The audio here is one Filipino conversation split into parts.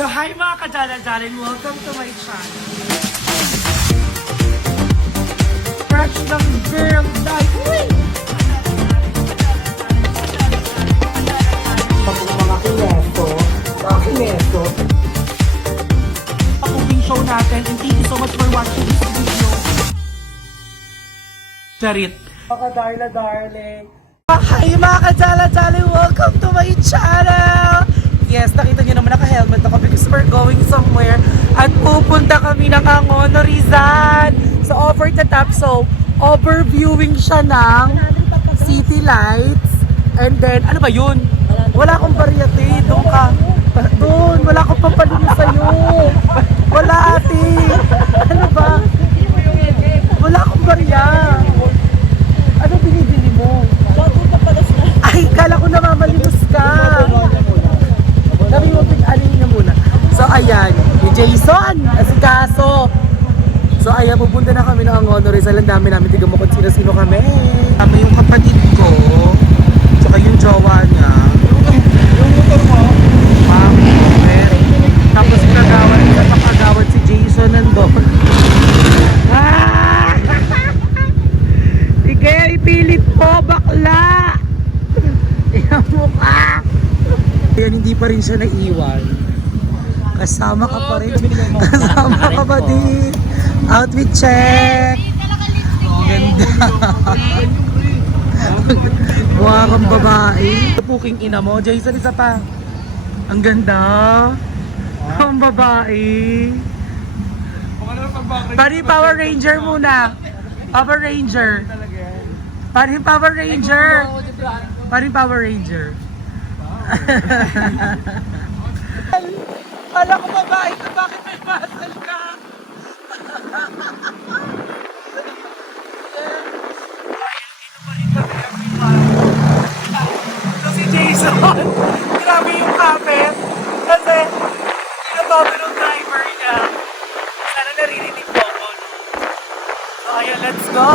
So hi mga kadala-dalin, welcome to my channel. Fresh ng girl life. Uy! Mga kineso, Cooking show natin and thank you so much for watching this video. Charit. mga darling. Hi mga kadala-dalin, welcome to my channel. Yes, nakita niyo naman naka-helmet ako because we're going somewhere at pupunta kami ng Angono, Rizal. So, over the top. So, overviewing siya ng city lights. And then, ano ba yun? Wala akong variety. Doon ka. Doon. Wala akong pampalinis sa'yo. Wala ate. Ano ba? Wala akong barya. Ano binibili mo? Ay, kala ko namamalimos ka. Sabi mo, pin-alin niya muna. So, ayan. Yung Jason, asikaso. So, ayan, pupunta na kami ng Angono Rizal. Ang dami namin, tignan mo kung sino-sino kami. Tama yung kapatid ko, tsaka yung jowa niya. Yung motor mo? Tapos kagawad si Jason nandun. Ah! Sige, ipilit po, bakla! Iyang mukha! Yan, hindi pa rin siya naiwan. Kasama ka pa rin. Kasama ka pa din. Outfit check. Ganda. Mukha kang babae. Puking ina mo. Jason, isa pa. Ang ganda. Ang babae. Pari Power Ranger muna. Power Ranger. Pari Power Ranger. Pari Power Ranger. Kala ko babae ka, bakit may muscle ka? So si Jason, grabe yung kapit. Kasi, pinababi ng driver niya. Sana naririnig ko ako. So ayun, let's go!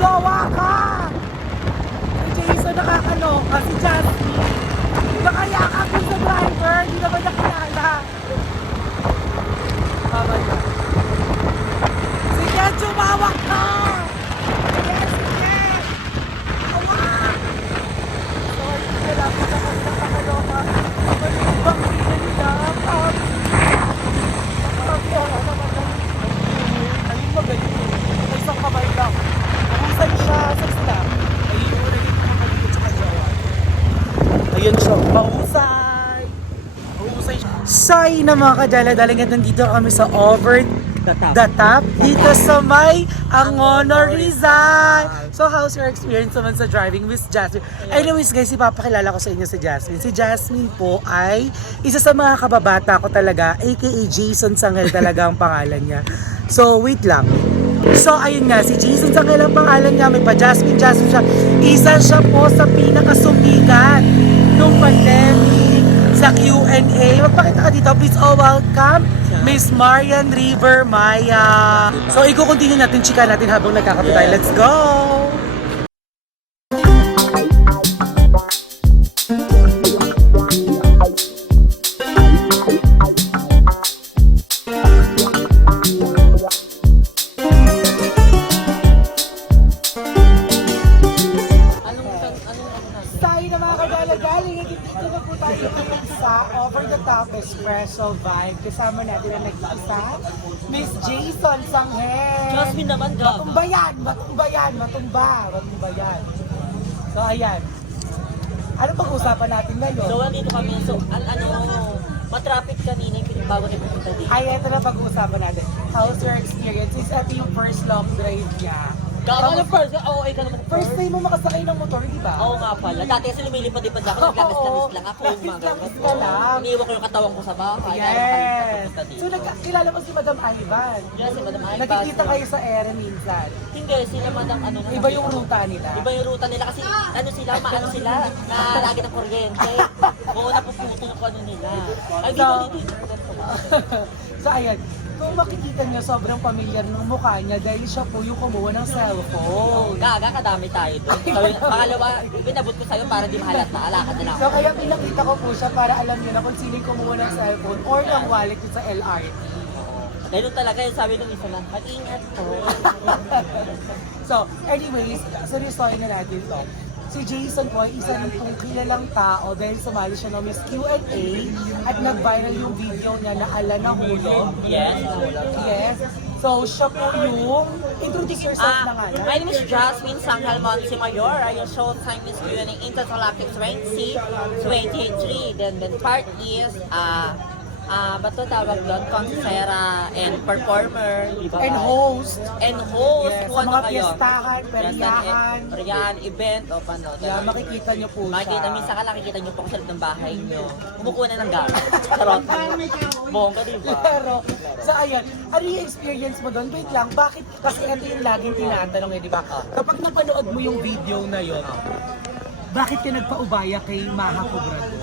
Jowa ka! Si Jason nakakaloka, si Jasmine. Nakayakap yung sa driver, hindi naman nakilala. Tama na. Sige, tumawak ka! Sige, sige! Awak! Sorry, nalapit na kami nakakaloka. Malibang hindi nila. Sabi ako naman lang. Ayun magaling. May isang So ayun na mga kadala-dala, nandito kami sa Over the Top dito sa may Angono, Rizal. So how's your experience naman sa driving, Miss Jasmine? Anyways guys, ipapakilala ko sa inyo si Jasmine. Si Jasmine po ay isa sa mga kababata ko talaga, aka Jason Sangel talaga ang pangalan niya. So wait lang. So ayun nga, si Jason Sangel ang pangalan niya, may pa Jasmine siya. Isa siya po sa pinakasumikat nung pandemic sa Q&A. Magpakita ka dito, please all welcome Miss Marian River Maya. So i-continue natin, chika natin habang nagkakape tayo. Let's go! Sa Over the Top Espresso Vibe, kasama natin ang nag-iisa, Miss Jason Sangel. Jasmine naman, gaga. Matumba yan. So ayan. Ano pag-usapan natin ngayon? So, andito kami. So, matraffic kanina yung bago na pupunta dito. Ay, ito na pag-uusapan natin. How's your experience? Is ito yung first long drive niya? Gaga na first. Oo, ikaw naman First time mo makasakay ng motor, di ba? Oo nga pala. Dati kasi lumilipad-lipad ako. Naglamis-lamis lang ako. Lamis ka lang. Iniiwan ko yung katawan ko sa bahay. Yes. Papunta dito. So, nagkakilala mo si Madam Ivan. Yes, si Madam Ivan. Nakikita kayo sa ere minsan. Hindi, sila Madam ano na. Iba yung ruta nila. Iba yung ruta nila kasi maano sila, na lagi ng kuryente. Oo, napuputo yung ano nila. Ay, dito. So, ayan. Kung makikita niyo, sobrang pamilyar ng mukha niya dahil siya po yung kumuha ng cellphone. Gaga, kadami tayo doon. So, pangalawa, pinabot ko sa'yo para di mahalata. Alakad na lang. So, kaya pinakita ko po siya para alam niyo na kung sino yung kumuha ng cellphone or ng wallet yung sa LRT. Ganun talaga yung sabi ng isa na, mag-ingat po. So, anyways, seryosohin na natin to. Si Jason po ay isa ng kilalang tao dahil sumali siya ng Miss Q&A at nag-viral yung video niya na ala na hulog. Yes. Yes. So, siya po yung... Introduce yourself na nga na. My name is Jasmine Sangel Montemayor. I am Showtime Miss Q&A Intergalactic 2023. Then part is, ba't tawag doon? Concera and performer. Diba? And host. And host. Yes, Kung sa ano mga kayo? piyestahan, periyahan. Periyahan, event, o paano. Yeah, makikita niyo po siya. Makikita, minsan ka lang nakikita niyo po sa loob ng bahay niyo. Kumukuha na ng gamit. Charot. Bongga, diba? Pero, so ayan, ano yung experience mo doon? Wait lang, bakit? Kasi ito yung laging tinatanong di ba? Kapag napanood mo yung video na yon, bakit ka nagpaubaya kay Maha Cobrador?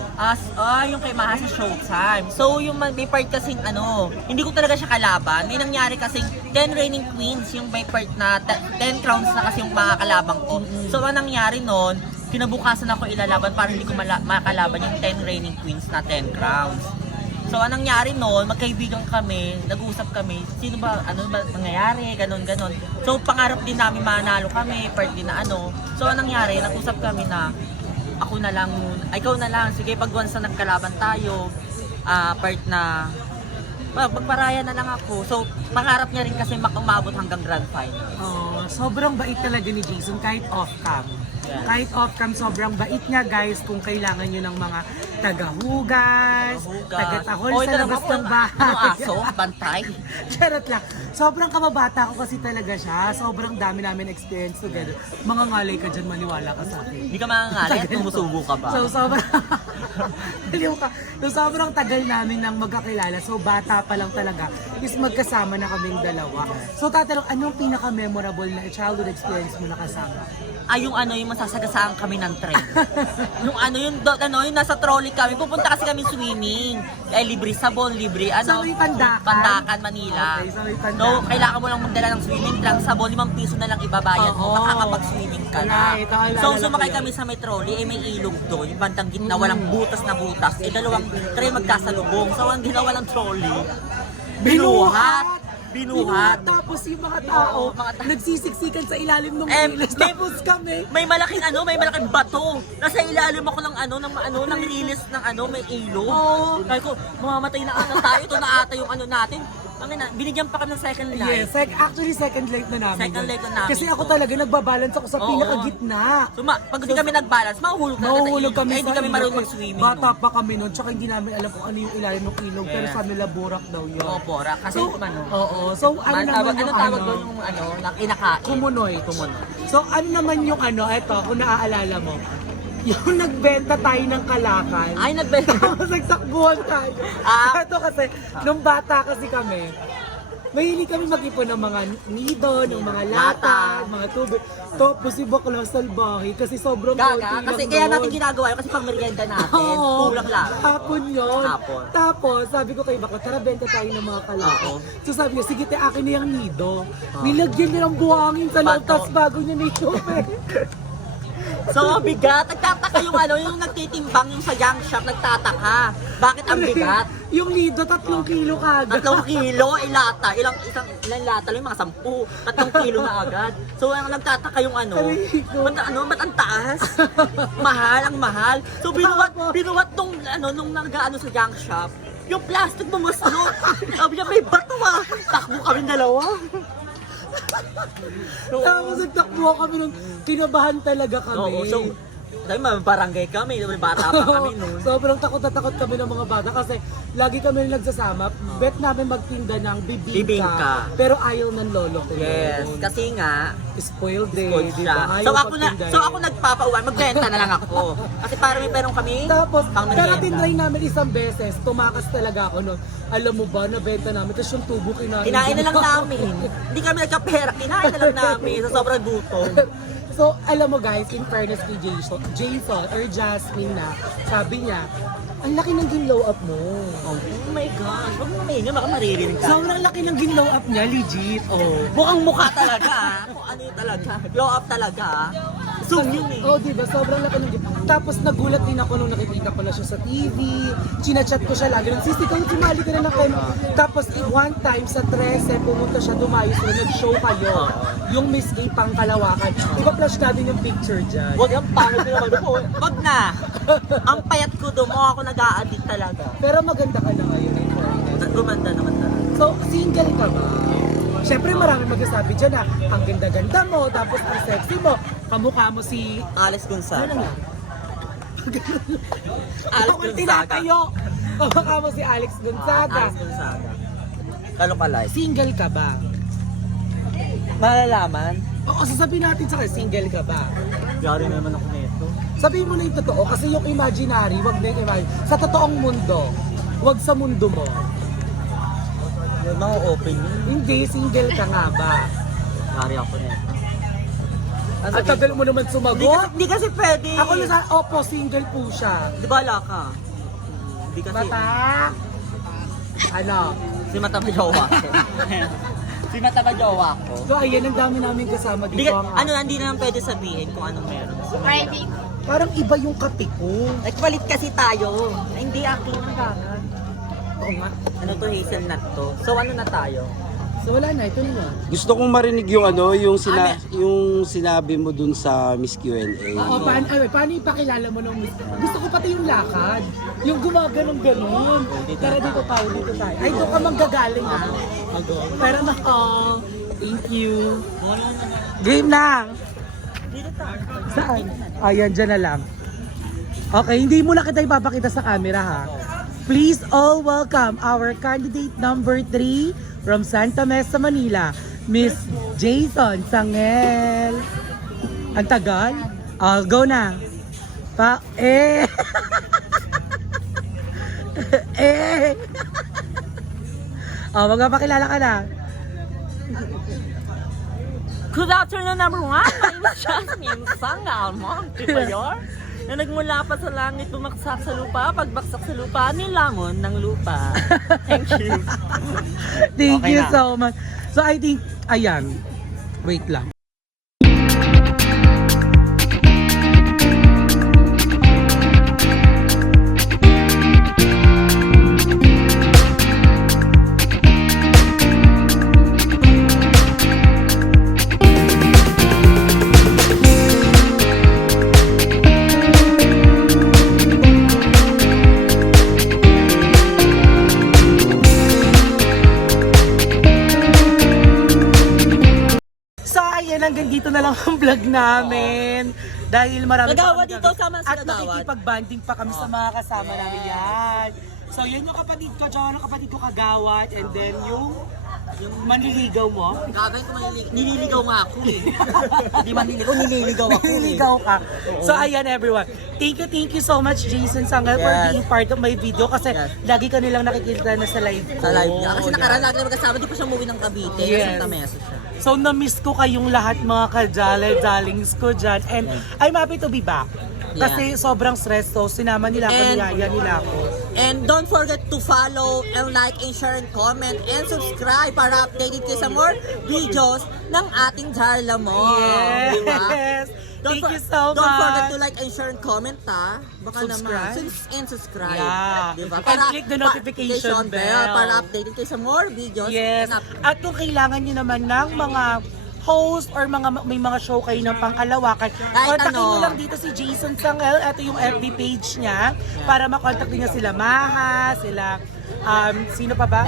Yung kay Maha sa Showtime. So, yung may part kasing hindi ko talaga siya kalaban. May nangyari kasing 10 reigning queens, yung may part na 10 crowns na kasi yung mga kalabang ko. So, ang nangyari nun, kinabukasan ako ilalaban para hindi ko makalaban yung 10 reigning queens na 10 crowns. So, ang nangyari noon, magkaibigan kami, nag-usap kami, sino ba, ano ba nangyayari, ganon. So, pangarap din namin manalo kami, part din na So, ang nangyari, nag-usap kami na, ako na lang, ikaw na lang, sige, pag once na nagkalaban tayo, part na, magparaya na lang ako. So, pangarap niya rin kasi umabot hanggang grand final. Sobrang bait talaga ni Jason kahit off-cam. Yeah. Kahit off-cam, sobrang bait niya guys kung kailangan nyo ng mga tagahugas, tagatahol sa labas ng bahay. Ano aso? Bantay? Charot lang. Sobrang kamabata ko kasi talaga siya. Sobrang dami namin experience together. Mga ngalay ka dyan, maniwala ka sa akin. Hindi ka mangangalit at tumusubo ka ba? So, sobrang tagal namin nang magkakilala. So, bata pa lang talaga is magkasama na kaming dalawa. So, tatanong, anong pinaka-memorable na childhood experience mo nakasama? Yung masasagasaan kami ng tren. yung nasa trolley kami. Pupunta kasi kami swimming. Libre sabon, libre Sa may Pandakan? Pandakan, Manila. Okay, sa may Pandakan. No, kailangan mo lang magdala ng swimming lang. Sabon, 5 piso na lang ibabayad mo. Makakapag-swimming ka na. Right, So, sumakay kami sa may trolley. May ilog doon. Yung bandang gitna, walang butas na butas. Dalawang tren magkasalubong. So, ang ginawa ng trolley, binuhat. Tapos yung mga tao, nagsisiksikan sa ilalim ng riles. Tapos kami. May malaking bato. Nasa ilalim ako ng riles ng may ilog. Kaya ko, mamamatay na tayo. Ito na ata yung natin. Binigyan pa kami ng second life. Yes, actually second life na namin. Second life na namin. Kasi ako So, talaga nagbabalance ako sa Oo. pinakagitna. So, pag hindi kami nag-balance, mahuhulog na Mahuhulog kami hindi kami marunong mag-swimming. Bata pa kami noon, tsaka hindi namin alam kung ano yung ilalim ng ilog, pero Yes. sa nila burak daw yun. Oo, pora. Kasi ano. Oo. So, ano naman yung tawag doon yung na kinakain? Kumunoy. Kumunoy. So, ano naman yung eto, kung naaalala mo, yung nagbenta tayo ng kalakal. Ay, nagbenta. Tapos nagtakbuhan tayo. Ito kasi, nung bata kasi kami, mahilig kami mag-ipon ng mga nido, ng mga lata, mga tubig. Tapos si Bakla Salbahe kasi sobrang konti Gaga. lang Kasi kaya doon. natin ginagawa yun kasi pang merienda natin. Oo. Kulang lang. Hapon yun. Hapon. Tapos, sabi ko kay Bakla, tara benta tayo ng mga kalakal. Oo. So sabi niya, sige te, akin na yung nido. Nilagyan niya ng buhangin sa loob, Bato. tapos bago niya na-itupe. So, bigat. Nagtataka yung yung nagtitimbang yung sa junk shop, nagtataka. Bakit ang bigat? Yung nido, 3 kilo kagad. 3 kilo, ilata. Ilang lata lang, mga 10. 3 kilo na agad. So, ang nagtataka yung Aray ko. ba't ang taas? Mahal, ang mahal. So, binuwat nung nag-ano sa junk shop, yung plastic bumuslo. Sabi niya, may bato ah. Takbo kami dalawa. Tapos nagtakbo kami nung kinabahan talaga kami. Oo, so, sabi barangay kami, bata pa kami noon. Sobrang takot na takot kami ng mga bata kasi lagi kami nagsasama. Bet namin magtinda ng bibingka. Bibingka. Pero ayaw ng lolo ko. Yes, yun. kasi nga, Spoiled eh, good di siya. ba? So Ayaw ako pagtindahin. nagpapauwan, magbenta na lang ako. Kasi para may perong kami, Tapos, pang pero merienda. tinry namin isang beses, tumakas talaga ako nun. Alam mo ba, nabenta namin, tapos yung tubo kinain. Kinain na lang namin. Hindi kami nagkapera, kinain na lang namin sa sobrang gutom. So, alam mo guys, in fairness kay Jason or Jasmine na, sabi niya, ang laki ng ginlow up mo. Oh my gosh, huwag mo maingay, baka maririnig ka. Sobrang laki ng ginlow up niya, legit. Oh. Mukhang mukha talaga ah. Kung ano yun talaga. Glow up talaga ah. Zoom yun eh. Oh, diba? Sobrang laki ng ginlow. Tapos nagulat din ako nung nakikita ko na siya sa TV. Chinachat ko siya lagi. Nagsisikaw, sumali ka na ng kayo. Tapos one time sa 13, pumunta siya, dumayo sila, nag-show kayo. Yung Miss A pang Kalawakan. Ipa-flash natin yung picture dyan. Huwag ang pangit na naman. Huwag na. Ang payat ko doon, mukha ako nag-a-addict talaga. Pero maganda ka na ngayon. in fairness. Gumanda naman talaga. So, single ka ba? Siyempre marami magsasabi dyan na ang ganda-ganda mo, tapos ang sexy mo, kamukha mo si... Alex Gonzaga. Ano nga? Alex Ako Gonzaga. tinatayo. Kamukha mo si Alex Gonzaga. Alex Gonzaga. Kalo ka live. Single ka ba? Malalaman? Oo, sasabihin natin sa kanya, single ka ba? Yari naman ako nito. Sabihin mo na yung totoo, kasi yung imaginary, wag na yung imaginary. Sa totoong mundo, wag sa mundo mo. Mga open yun. Hindi, single ka nga ba? Yari ako nito. At tagal mo naman sumagot. Hindi kasi pwede. Ako na sa, opo, single po siya. Di ba ala ka? Hindi kasi. Mata? Ano? Si Mata ba jowa ko? Si Mata ba jowa ko? So ayan, ang dami namin kasama Hindi, dito. Ang, hindi naman pwede sabihin kung anong meron. Private. parang iba yung kape ko. Nagpalit kasi tayo. Hindi akin ang ganan. Oo nga. Ano to, hazelnut to. So ano na tayo? So wala na, ito na. Gusto kong marinig yung yung sinabi mo dun sa Miss Q&A. Oo, paano ipakilala mo nung gusto ko pati yung lakad. Yung gumaganon-ganon. Tara dito tayo, dito tayo. Ay, doon ka manggagaling ha. Pero na, thank you. Game na. Dito tayo. Saan? Ayan, dyan na lang. Okay, hindi mo na kita ipapakita sa camera ha. Please all welcome our candidate number 3 from Santa Mesa, Manila, Miss Jason Sangel. Ang tagal? Go na. Magpapakilala ka na. Good afternoon, number 1. My name is Jasmine Sangal, Monte Mayor. Na nagmula pa sa langit, bumaksak sa lupa, pagbaksak sa lupa, nilangon ng lupa. Thank you. Thank Okay you na. so much. So I think, ayan. Wait lang. hanggang dito na lang ang vlog namin. Dahil marami Kagawad pa kami dito, gagawin. sama si At Kagawad. makikipag-banding pa kami sa mga kasama namin yan. So yun yung kapatid ko, tsaka yung kapatid ko Kagawad, and then yung manliligaw mo. Gagawin ko nililigaw nga ako eh. Hindi man nililigaw ako eh. Nililigaw ka. So ayan everyone. Thank you so much Jason Sangel for Yes. being part of my video kasi Yes. lagi ka nilang nakikita na sa live ko. Sa live niya. Kasi Yeah. nakaraan lagi na magkasama, di pa siya umuwi ng Cavite. Yes. Yes. Nasa message siya. So na-miss ko kayong lahat mga darlings ko dyan. And I'm happy to be back. Kasi sobrang stress to. Sinama nila ako, And- niyaya nila ako. And don't forget to follow and like and share and comment and subscribe para updated kayo sa more videos ng ating Darla mo. Di ba? Yes! Thank you so much! Don't forget to like and share and comment ha. Baka Subscribe? naman. And subscribe. Yeah. Diba? And click the notification bell. Para updated kayo sa more videos. Yes. And At kung kailangan nyo naman ng mga host or may mga show kayo ng pangkalawakan, kontakin ano. nyo lang dito si Jason Sangel. Ito yung FB page niya para makontak niya sila Maha, sila sino pa ba?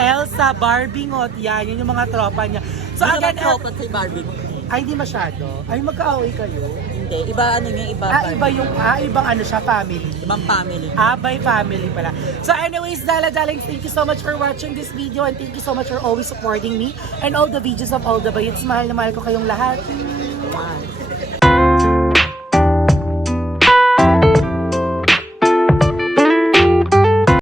Elsa Barbingot. Yan, yun yung mga tropa niya. So Hindi again, naman tropat kay Barbie mo. ay hindi masyado. Ay magkaaway kayo. Hindi. Iba ano niya, iba. Iba yung, ibang ano siya, family. Ibang family. By family pala. So anyways, Darling, thank you so much for watching this video and thank you so much for always supporting me and all the videos of all the bayits. Mahal na mahal ko kayong lahat.